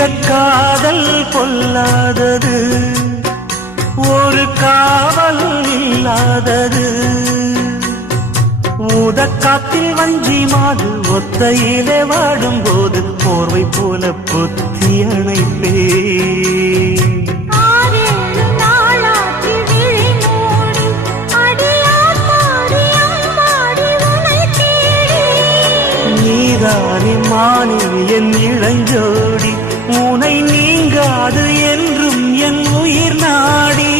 இந்த காதல் பொல்லாதது, ஒரு காவல் இல்லாதது. ஊதக்காத்தில் வஞ்சி மாது ஒத்தையிலே வாடும் போது போர்வை போல பொத்தி அணைப்பே. நீதானே மானே என் இளஞ்சோடி, உனை நீங்காது என்றும் என் உயிர் நாடி.